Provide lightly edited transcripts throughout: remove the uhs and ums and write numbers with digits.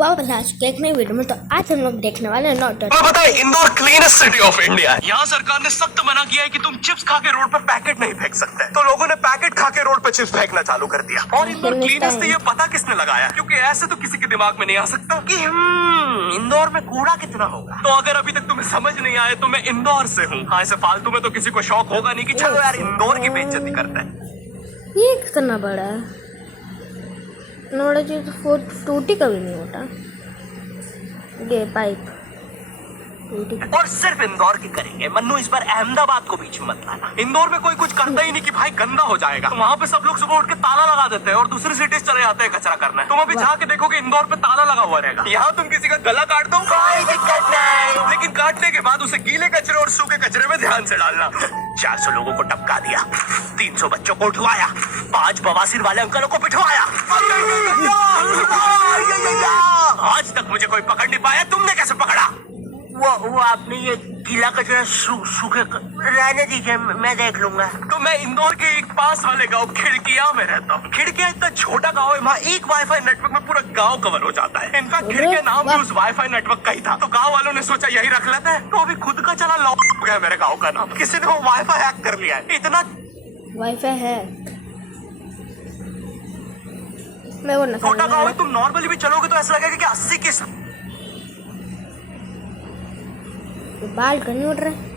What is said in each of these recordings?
वापस आ चुके एक नई वीडियो में। तो आज हम लोग देखने वाले हैं नॉट पता है Indore cleanest city of India है। यहाँ सरकार ने सख्त मना किया है कि तुम चिप्स खा के रोड पर पैकेट नहीं फेंक सकते। तो लोगों ने पैकेट खा के रोड पर चिप्स फेंकना चालू कर दिया। और इंदौर क्लीनेस्ट ये पता किसने लगाया, क्योंकि ऐसे तो किसी के दिमाग में नहीं आ सकता कि इंदौर में कूड़ा कितना होगा। तो अगर अभी तक तुम्हें समझ नहीं आए तो मैं इंदौर से हूँ। हाँ, ऐसे फालतू में तो किसी को शौक होगा नहीं कि चलो यार इंदौर की बेइज्जती करते हैं। ये कितना बड़ा है, नोड़ा जी तो टूटी कभी नहीं होता ये पाइप टूटी। और सिर्फ इंदौर की करेंगे मन्नू, इस बार अहमदाबाद को बीच में मत लाना। इंदौर में कोई कुछ करता ही नहीं कि भाई गंदा हो जाएगा। तो वहाँ पे सब लोग सुबह उठ के ताला लगा देते हैं और दूसरी सिटीज चले जाते हैं कचरा करने। तुम अभी जाके देखोगे इंदौर पे ताला लगा हुआ रहेगा। यहाँ तुम किसी का गला काट दो कोई दिक्कत नहीं, लेकिन काटने के बाद उसे गीले कचरे और सूखे कचरे में ध्यान से डालना। 400 लोगों को टपका दिया, 300 बच्चों को उठवाया, 5 बवासीर वाले अंकलों को पिटवाया। आज तक मुझे कोई पकड़ नहीं पाया, तुमने कैसे पकड़ा? वो आपने ये गीला कचरा सूखे रहने दीजिए, मैं देख लूंगा। तो मैं इंदौर के एक पास वाले गांव खिड़किया में रहता हूँ। खिड़किया इतना छोटा गांव है, वहाँ एक वाईफाई नेटवर्क में पूरा गांव कवर हो जाता है। इनका खिड़किया नाम भी उस वाईफाई नेटवर्क का ही था। तो गांव वालों ने सोचा यही रख लेते हैं। तो अभी खुद का चला लॉक हो गया मेरे गाँव का नाम। किसी ने वो वाईफाई हैक कर लिया है। इतना वाईफाई है मैं वो छोटा गाँव है, तुम नॉर्मली भी चलोगे तो ऐसा लगेगा कि 80 की बाल करने उठ रहे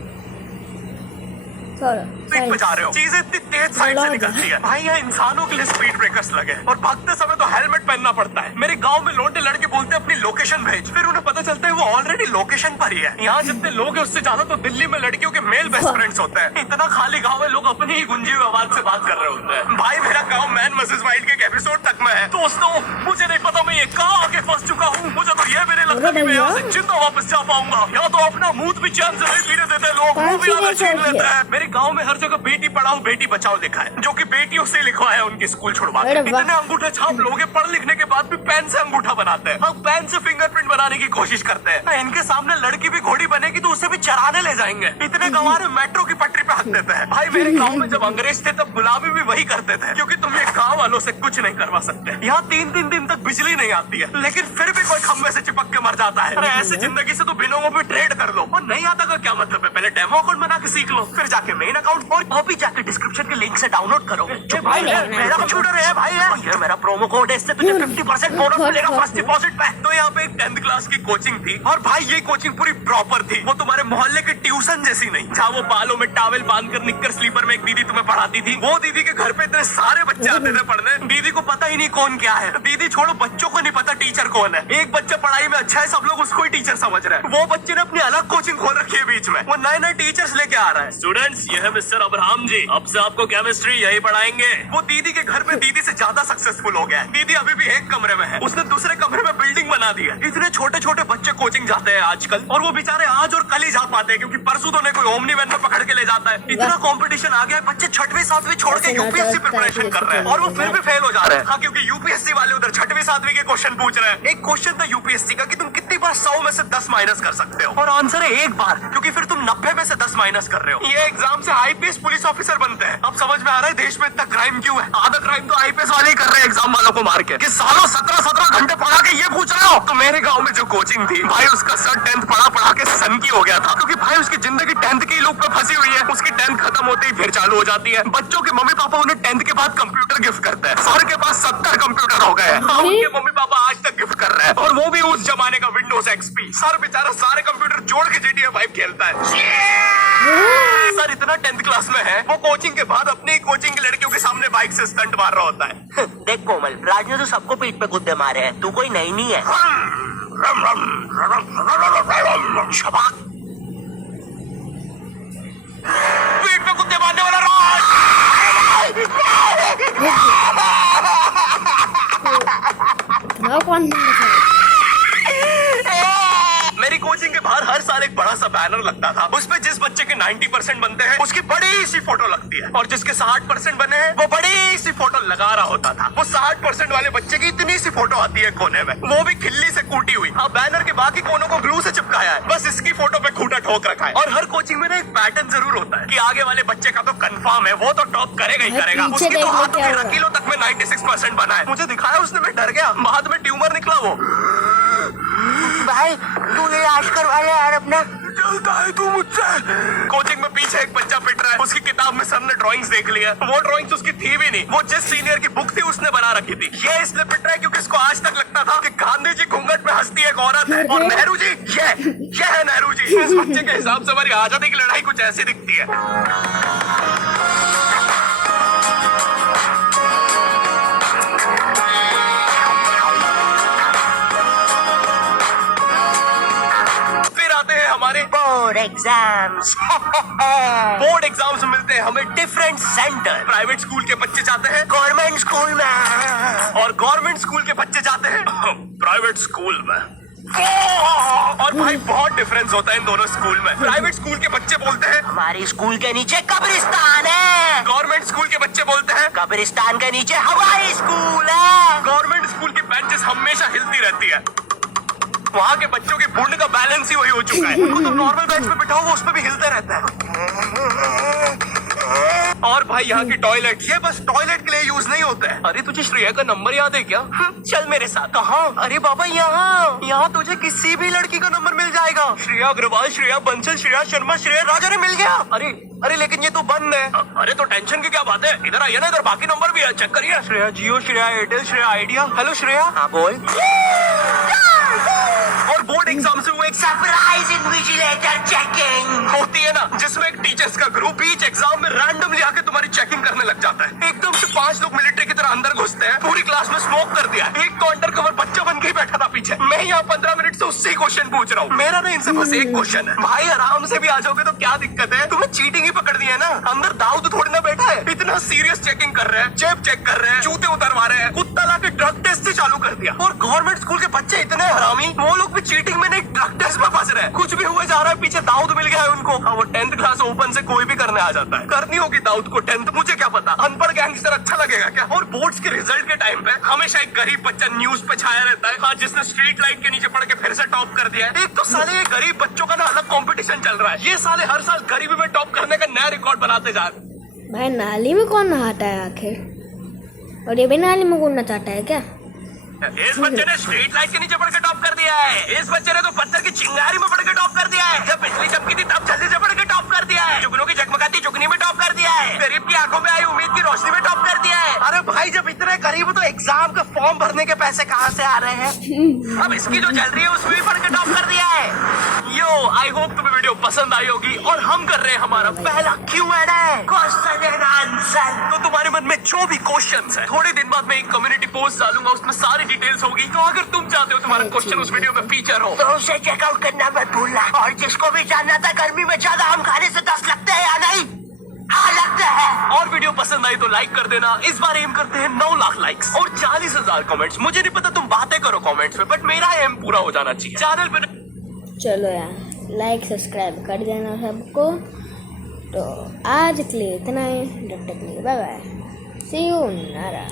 स्पीड पे जा रहे हो। चीजें इतनी तेज साइड से निकलती है भाई, यहाँ इंसानों के लिए स्पीड ब्रेकर्स लगे और भागते समय तो हेलमेट पहनना पड़ता है। मेरे गांव में लौंडे लड़के बोलते हैं अपनी लोकेशन भेज, फिर उन्हें पता चलता है वो ऑलरेडी लोकेशन पर ही है। यहाँ जितने लोग हैं उससे ज्यादा तो दिल्ली में लड़कियों के मेल बेस्ट फ्रेंड्स होते हैं। इतना खाली गाँव है, लोग अपनी ही गुंजी हुई आवाज से बात कर रहे होते हैं। भाई मेरा गाँव मैन वर्सेस वाइल्ड के एक एपिसोड तक में है। दोस्तों मुझे नहीं पता मैं ये कहाँ आके फंस चुका हूँ। मुझे तो ये मेरे लगता है मैं यहाँ से जिंदा वापस जा पाऊंगा। या तो अपना मुंह भी चैन से नहीं पीने देते लोग, वो भी आगे छीन लेते हैं। मेरे गाँव में हर जगह बेटी पढ़ाओ बेटी बचाओ लिखा है, जो कि बेटियों से लिखवा है उनकी स्कूल छुड़वाते हैं। इतने अंगूठे छाप लोग पढ़ लिखने के बाद भी पेन से अंगूठा बनाते हैं। अब पेन से फिंगरप्रिंट बनाने की कोशिश करते हैं। इनके सामने लड़की भी घोड़ी बनेगी तो उसे भी चराने ले जाएंगे। इतने गंवारे मेट्रो की पटरी पे हक देते हैं। भाई मेरे गाँव में जब अंग्रेज थे तब गुलामी भी वही करते थे, क्योंकि तुम ये गाँव वालों से कुछ नहीं करवा सकते। यहाँ 3-3 दिन तक बिजली नहीं आती है, लेकिन फिर भी कोई खंबे से चिपक के मर जाता है। अरे ऐसी जिंदगी से तो बिलों पे ट्रेड कर लो। और नहीं आता का क्या मतलब है, पहले डेमो अकाउंट बना के सीख लो, फिर जाके मेन अकाउंट और वो भी जाके डिस्क्रिप्शन के लिंक से डाउनलोड करो। भाई मेरा कंप्यूटर है भाई है, ये मेरा प्रोमो कोड है, इससे तुझे 50% बोनस मिलेगा फर्स्ट डिपॉजिट पे। तो यहाँ पे एक 10th क्लास की कोचिंग थी और भाई ये कोचिंग पूरी प्रॉपर थी। वो तुम्हारे मोहल्ले की ट्यूशन जैसी नहीं, जहाँ वो बालों में टॉवेल बांधकर निक्कर स्लीपर में एक दीदी तुम्हें पढ़ाती थी। वो दीदी के घर पे इतने सारे बच्चे आते थे पढ़ने, दीदी को पता ही नहीं कौन क्या है। दीदी छोड़ो, बच्चों को नहीं पता टीचर कौन है। एक बच्चा पढ़ाई में अच्छा है, सब लोग उसको ही टीचर समझ रहे हैं। वो बच्चे ने अपनी अलग कोचिंग खोल रखी है बीच में, वो नए टीचर्स लेके आ रहा है। स्टूडेंट्स ये है मिस्टर अब्राहम जी, अब से आपको केमिस्ट्री यही पढ़ाएंगे। वो दीदी के घर में दीदी से ज्यादा सक्सेसफुल हो गया है। दीदी अभी भी एक कमरे में है, उसने दूसरे कमरे में बिल्डिंग बना दी है। इतने छोटे छोटे बच्चे कोचिंग जाते हैं आजकल, और वो बेचारे आज और कल ही जा पाते हैं, क्योंकि परसों तो कोई ओमनी वैन में पकड़ के ले जाता है। इतना कंपटीशन आ गया है, बच्चे 6वीं 7वीं छोड़ के यूपीएससी प्रिपरेशन कर रहे हैं और वो फिर भी फेल हो जा रहे हैं। हाँ, क्योंकि यूपीएससी वाले उधर 6वीं 7वीं के क्वेश्चन पूछ रहे हैं। एक क्वेश्चन था यूपीएससी का कि तुम कितनी बार 100 में से 10 माइनस कर सकते हो, और आंसर है एक बार, क्योंकि फिर तुम 90 में से 10 माइनस कर रहे हो। ये एग्जाम से आईपीएस पुलिस ऑफिसर बनते हैं। अब समझ में आ रहा है देश में इतना क्राइम क्यों है। आधा क्राइम तो आईपीएस वाले ही कर रहे हैं एग्जाम वालों को मार के, कि सालों 17 घंटे पढ़ा के ये पूछ रहे हो। तो मेरे गांव में जो कोचिंग थी भाई, उसका सर 10th पढ़ा के सन की हो गया था, क्योंकि भाई उसकी जिंदगी 10th के लूप पे फंसी हुई है। उसकी 10th खत्म होते ही फिर चालू हो जाती है। बच्चों के मम्मी पापा उन्हें 10th के बाद कंप्यूटर गिफ्ट करते हैं। सर के पास 70 कंप्यूटर हो गए हैं, उनके मम्मी पापा आज तक गिफ्ट कर रहे हैं, और वो भी उस जमाने का विंडोज XP। सर बेचारा सारे कंप्यूटर जोड़ के GTA 5 खेलता है। सर इतना 10th क्लास में है, वो कोचिंग के बाद अपनी कोचिंग की लड़कियों के सामने बाइक से स्टंट मार रहा होता है। देख कोमल, राज ने तो सबको पीठ पे गुद्दे मारे हैं, तू कोई नई नहीं है। शबाक, पीठ पे गुद्दे मारने वाला राज। मेरी कोचिंग के बाहर हर साल एक बड़ा सा बैनर लगता था, उसपे जिस बच्चे के 90% बनते हैं उसकी बड़ी सी फोटो लगती है, और जिसके 60% बने हैं वो बड़ी सी फोटो लगा रहा होता था। वो 60% वाले बच्चे की इतनी सी फोटो आती है कोने में, वो भी खिल्ली से कूटी हुई। हाँ, बैनर के बाकी कोनों को ग्लू से चिपकाया है, बस इसकी फोटो पे खूंटा ठोक रखा है। और हर कोचिंग में ना एक पैटर्न जरूर होता है कि आगे वाले बच्चे का तो कंफर्म है, वो तो टॉप करेगा ही करेगा। उसकी तो हाथ के रकीलों तक में 96% बना है। मुझे दिखाया उसने, मैं डर गया, हाथ में ट्यूमर निकला वो। इलाज करवा ले यार अपना। जलता है तू मुझसे। कोचिंग में पीछे एक बच्चा पिट रहा है, उसकी किताब में सर ने ड्राइंग्स देख लिया। वो ड्राइंग्स उसकी थी भी नहीं, वो जिस सीनियर की बुक थी उसने बना रखी थी। ये इसलिए पिट रहा है क्योंकि इसको आज तक लगता था कि गांधी जी घूंघट में हंसती एक औरत है और नेहरू जी ये है नेहरू जी। इस बच्चे के हिसाब से हमारी आजादी की लड़ाई कुछ ऐसी दिखती है। हमारे बोर्ड एग्जाम्स। बोर्ड एग्जाम्स में मिलते हैं हमें डिफरेंट सेंटर। प्राइवेट स्कूल के बच्चे जाते हैं गवर्नमेंट स्कूल में और गवर्नमेंट स्कूल के बच्चे जाते हैं प्राइवेट स्कूल में। और भाई बहुत डिफरेंस होता है इन दोनों स्कूल में। प्राइवेट स्कूल के बच्चे बोलते हैं हमारी स्कूल के नीचे कब्रिस्तान है। गवर्नमेंट स्कूल के बच्चे बोलते हैं कब्रिस्तान के नीचे हमारी स्कूल है। गवर्नमेंट स्कूल की बेंचेस हमेशा हिलती रहती है। वहाँ के बच्चों के बूढ़े का बैलेंस ही वही हो चुका है। उनको तो नॉर्मल बेंच पे बिठाओ वो उसमें भी हिलते रहता है। और भाई यहाँ की टॉयलेट ये बस टॉयलेट के लिए यूज नहीं होता है। अरे तुझे श्रेया का नंबर याद है क्या? चल मेरे साथ। कहाँ? अरे बाबा यहाँ तुझे किसी भी लड़की का नंबर मिल जाएगा। श्रेया अग्रवाल, श्रेया बंसल, श्रेया शर्मा, श्रेया राज। अरे मिल गया। अरे लेकिन ये तो बंद है। अरे तो टेंशन की क्या बात है, इधर आइए ना, इधर बाकी नंबर भी है, चेक करिए। श्रेया जियो, श्रेया एयरटेल, श्रेया आइडिया। हेलो श्रेया। हाँ बोल। और बोर्ड एग्जाम से वो एक सरप्राइज इन्विजिलेटर चेकिंग होती है ना, जिसमें एक टीचर्स का ग्रुप बीच एग्जाम में रैंडमली आके तुम्हारी चेकिंग करने लग जाता है। एकदम से 5 लोग मिलिट्री की तरह अंदर घुसते हैं। पूरी क्लास में स्मोक कर दिया। एक तो अंडर कवर बच्चा बन के ही बैठा था पीछे। मैं यहाँ 15 मिनट से उससे ही क्वेश्चन पूछ रहा हूँ। मेरा ना इनसे बस एक क्वेश्चन है, भाई आराम से भी आ जाओगे तो क्या दिक्कत है? तुम्हें चीटिंग ही पकड़ दी है ना, अंदर दाऊद थोड़ी ना बैठा है। इतना सीरियस चेकिंग कर रहे हैं, जेब चेक कर रहे हैं, जूते उतरवा रहे हैं, कुत्ता लाके ड्रग टेस्ट से चालू कर दिया। और गवर्नमेंट स्कूल के बच्चे इतने हरामी, वो लोग भी चीटिंग में नहीं ड्रग टेस्ट में फंस रहे हैं। कुछ भी हुए जा रहा है, पीछे दाऊद मिल गया है उनको। हाँ, वो 10th क्लास ओपन से कोई भी करने आ जाता है। करनी होगी दाऊद को 10th, मुझे क्या पता। अनपढ़ गैंगस्टर अच्छा लगेगा क्या? और बोर्ड्स के रिजल्ट के टाइम पे हमेशा एक गरीब बच्चा न्यूज पे छाया रहता है, हाँ, जिसने स्ट्रीट लाइट के नीचे पड़ के फिर से टॉप कर दिया है। एक तो साले ये गरीब बच्चों का ना अलग कंपटीशन चल रहा है। ये साले हर साल गरीबी में टॉप करने का नया रिकॉर्ड बनाते जा रहे हैं। भाई नाली में कौन नहाता है आखिर? और ये भी नाली में कूदना चाहता है क्या? इस बच्चे ने स्ट्रीट लाइट के नीचे पड़ के टॉप कर दिया है। इस बच्चे ने तो पत्थर की चिंगारी में पड़ के टॉप कर दिया है। जब बिजली चमकी थी तब जल्दी से पड़ के टॉप कर दिया है। जुगनों की जगमगाती जुगनी में टॉप कर दिया है। गरीब की आंखों में आई उम्मीद की रोशनी में टॉप कर दिया है। अरे भाई जब इतने गरीब हो तो एग्जाम का फॉर्म भरने के पैसे कहाँ से आ रहे हैं? अब इसकी जो चल रही है उसमें भी पड़ के टॉप कर दिया है। यो आई होप तुम्हें वीडियो पसंद आई होगी और हम कर रहे हैं हमारा पहला Q&A, क्वेश्चन एंड आंसर। तो तुम्हारे मन में जो भी क्वेश्चंस है, थोड़े दिन बाद मैं एक कम्युनिटी पोस्ट डालूंगा, उसमें सारी डिटेल्स होगी। तो अगर तुम चाहते हो तुम्हारा क्वेश्चन उस वीडियो में फीचर हो तो उसे चेकआउट करना मत भूलना। और जिसको भी जानना था गर्मी में ज्यादा आम खाने से 10 लगते हैं या नहीं? हाँ लगते हैं। और वीडियो पसंद आई तो लाइक कर देना। इस बार एम करते हैं 9 लाख लाइक्स और 40,000 कमेंट्स। मुझे नहीं पता तुम बातें करो कमेंट्स में, बट मेरा एम पूरा हो जाना चाहिए। चैनल पे चलो यार, लाइक सब्सक्राइब कर देना सबको। तो आज के लिए इतना ही, जब तक के लिए बाय बाय, सी यू नारा।